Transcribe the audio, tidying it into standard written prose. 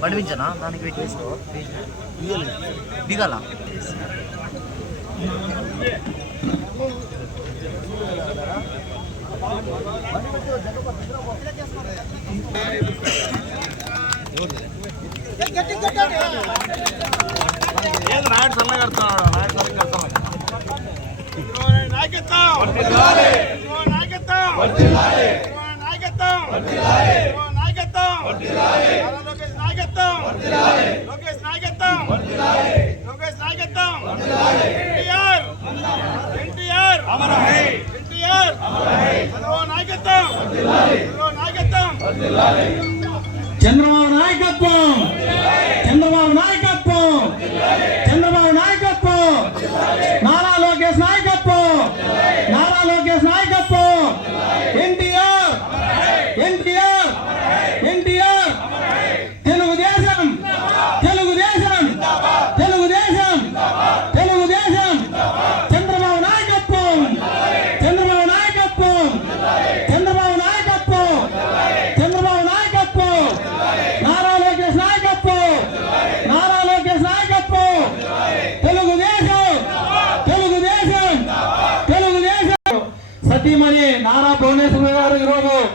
పడిపించనా దానికి వెయిట్ వేసుకో దిగాల ఏది నాయుడు సన్నగా కడుతున్నాడు నాయుడు సన్నగా చంద్రబాబు నాయకత్వం, చంద్రబాబు నాయకత్వం, చంద్రబాబు నాయకత్వం, నారా లోకేష్ నాయకత్వం, నారా లోకేష్ నాయకత్వం, ఎన్టీఆర్, ఎన్టీఆర్, ఎన్టీఆర్, తెలుగుదేశం, తెలుగుదేశం, తెలుగుదేశం, తెలుగుదేశం, చంద్రబాబు నాయకత్వం, చంద్రబాబు నాయకత్వం, చంద్రబాబు నాయకత్వం, చంద్రబాబు నాయకత్వం, నారా లోకేష్ నాయకత్వం, నారా లోకేష్ నాయకత్వం, తెలుగుదేశం, తెలుగుదేశం, తెలుగుదేశం. సతీమణి నారా భువనేశ్వరి గారు ఈరోజు